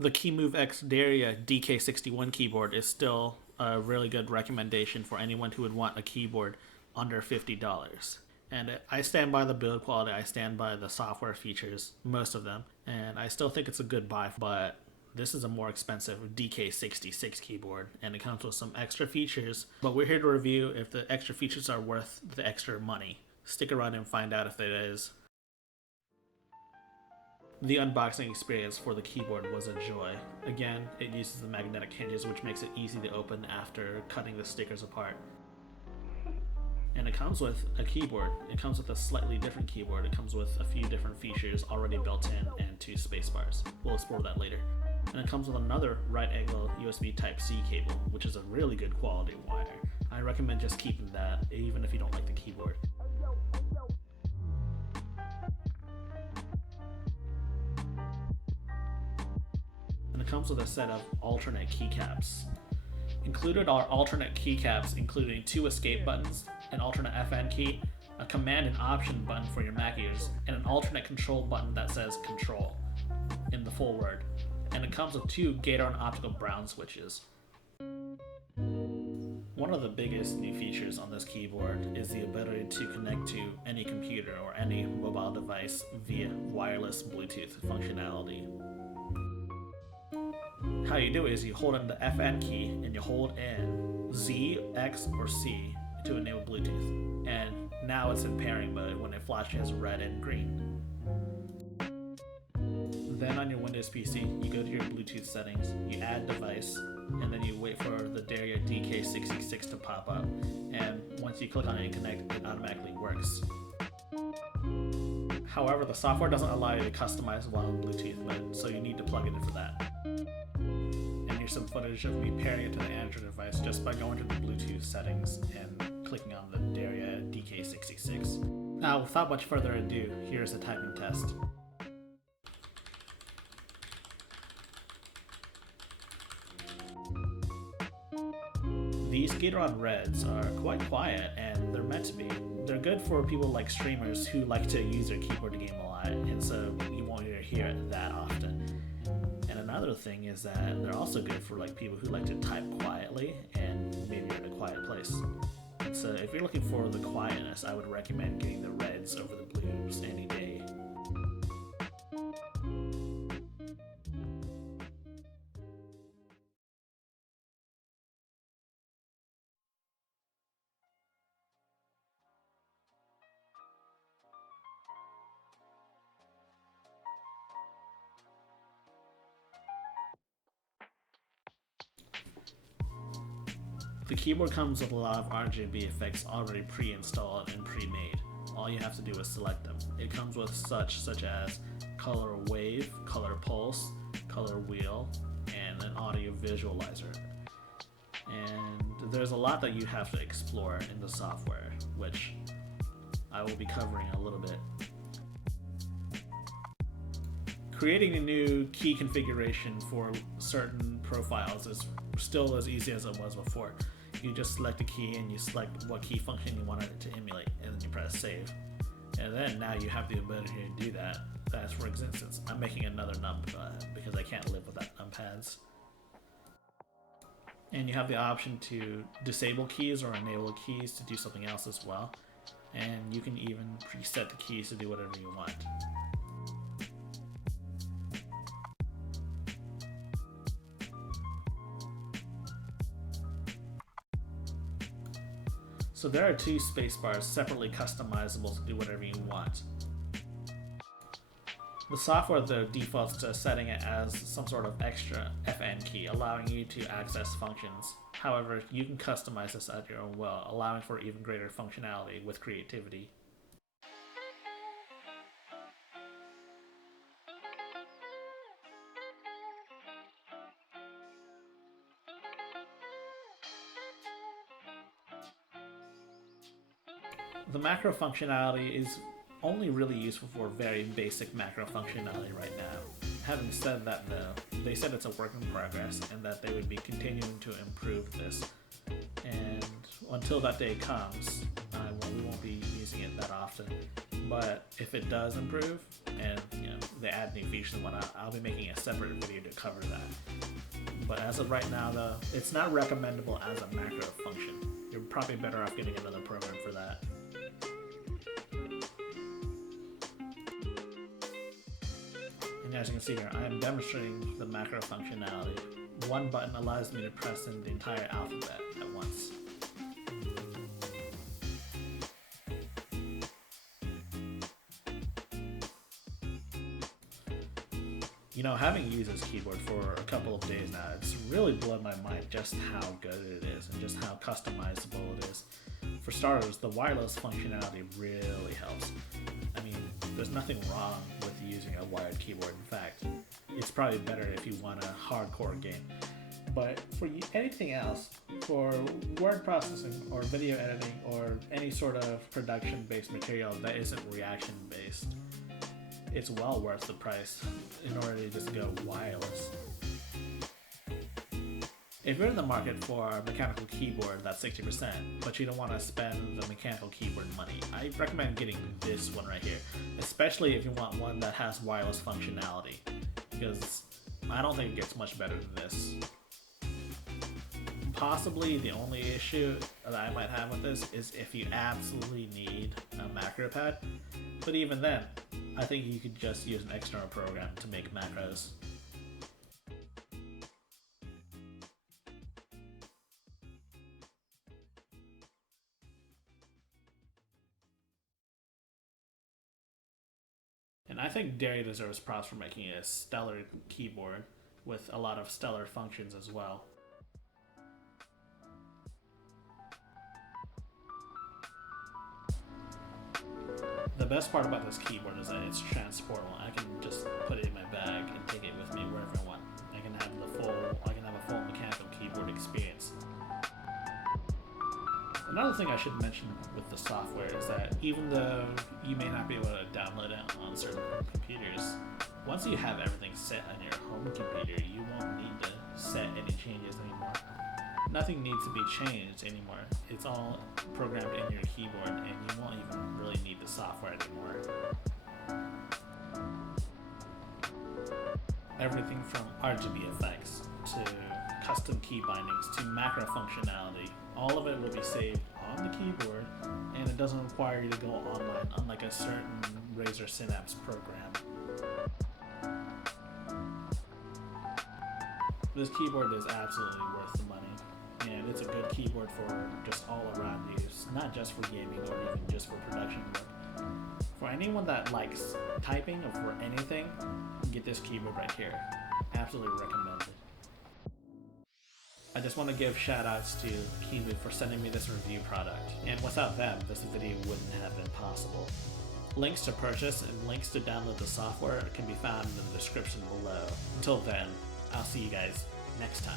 The Kemove X Dierya DK61 keyboard is still a really good recommendation for anyone who would want a keyboard under $50. And I stand by the build quality, I stand by the software features, most of them, and I still think it's a good buy, but this is a more expensive DK66 keyboard, and it comes with some extra features, but we're here to review if the extra features are worth the extra money. Stick around and find out if it is. The unboxing experience for the keyboard was a joy. Again, it uses the magnetic hinges, which makes it easy to open after cutting the stickers apart. And it comes with a keyboard. It comes with a slightly different keyboard. It comes with a few different features already built in and 2 spacebars. We'll explore that later. And it comes with another right angle USB Type-C cable, which is a really good quality wire. I recommend just keeping that, even if you don't like the keyboard. And it comes with a set of alternate keycaps. Included are alternate keycaps including 2 escape buttons, an alternate FN key, a command and option button for your Mac ears, and an alternate control button that says control in the full word. And it comes with 2 Gator and optical brown switches. One of the biggest new features on this keyboard is the ability to connect to any computer or any mobile device via wireless Bluetooth functionality. How you do it is you hold in the FN key and you hold in Z, X, or C to enable Bluetooth. And now it's in pairing mode when it flashes red and green. Then on your Windows PC, you go to your Bluetooth settings, you add device, and then you wait for the Dierya DK66 to pop up. And once you click on it and connect, it automatically works. However, the software doesn't allow you to customize one on Bluetooth mode, so you need to plug it in for that. And here's some footage of me pairing it to the Android device just by going to the Bluetooth settings and clicking on the Dierya DK66. Now, without much further ado, here's a typing test. These Gateron Reds are quite quiet, and they're meant to be. They're good for people like streamers who like to use their keyboard to game a lot, and so you won't hear it that often. And another thing is that they're also good for like people who like to type quietly and maybe you're in a quiet place. And so if you're looking for the quietness, I would recommend getting the Reds over the Blues any day. The keyboard comes with a lot of RGB effects already pre-installed and pre-made. All you have to do is select them. It comes with such as color wave, color pulse, color wheel, and an audio visualizer. And there's a lot that you have to explore in the software, which I will be covering a little bit. Creating a new key configuration for certain profiles is still as easy as it was before. You just select a key and you select what key function you want it to emulate, and then you press save. And then now you have the ability to do that. That's for instance, I'm making another numpad because I can't live without numpads. And you have the option to disable keys or enable keys to do something else as well. And you can even preset the keys to do whatever you want. So there are 2 spacebars separately customizable to do whatever you want. The software though defaults to setting it as some sort of extra FN key, allowing you to access functions However, you can customize this at your own will, allowing for even greater functionality with creativity. The macro functionality is only really useful for very basic macro functionality right now. Having said that though, they said it's a work in progress and that they would be continuing to improve this. And until that day comes, we won't be using it that often. But if it does improve and they add new features and whatnot, I'll be making a separate video to cover that. But as of right now though, it's not recommendable as a macro function. You're probably better off getting another program for that. And as you can see here, I am demonstrating the macro functionality. One button allows me to press in the entire alphabet at once. Having used this keyboard for a couple of days now, it's really blown my mind just how good it is and just how customizable it is. For starters, the wireless functionality really helps. I mean, there's nothing wrong with using a wired keyboard. In fact, it's probably better if you want a hardcore game. But for anything else, for word processing or video editing or any sort of production-based material that isn't reaction-based, it's well worth the price in order to just go wireless. If you're in the market for a mechanical keyboard that's 60%, but you don't want to spend the mechanical keyboard money, I recommend getting this one right here, especially if you want one that has wireless functionality, because I don't think it gets much better than this. Possibly the only issue that I might have with this is if you absolutely need a macro pad, but even then, I think you could just use an external program to make macros. And I think Dierya deserves props for making a stellar keyboard with a lot of stellar functions as well. The best part about this keyboard is that it's transportable. I can just put it in my bag and take it with me wherever I want. I can have a full mechanical keyboard experience. Another thing I should mention with the software is that even though you may not be able to download it on certain computers, once you have everything set on your home computer, you won't need to set any changes anymore. Nothing needs to be changed anymore. It's all programmed in your keyboard and you won't even really need the software anymore. Everything from RGB effects to custom key bindings to macro functionality, all of it will be saved on the keyboard and it doesn't require you to go online unlike a certain Razer Synapse program. This keyboard is absolutely worth the money. And it's a good keyboard for just all around use, not just for gaming or even just for production work. For anyone that likes typing or for anything, get this keyboard right here. Absolutely recommended. I just want to give shout outs to Kemove for sending me this review product, and without them, this video wouldn't have been possible. Links to purchase and links to download the software can be found in the description below. Until then, I'll see you guys next time.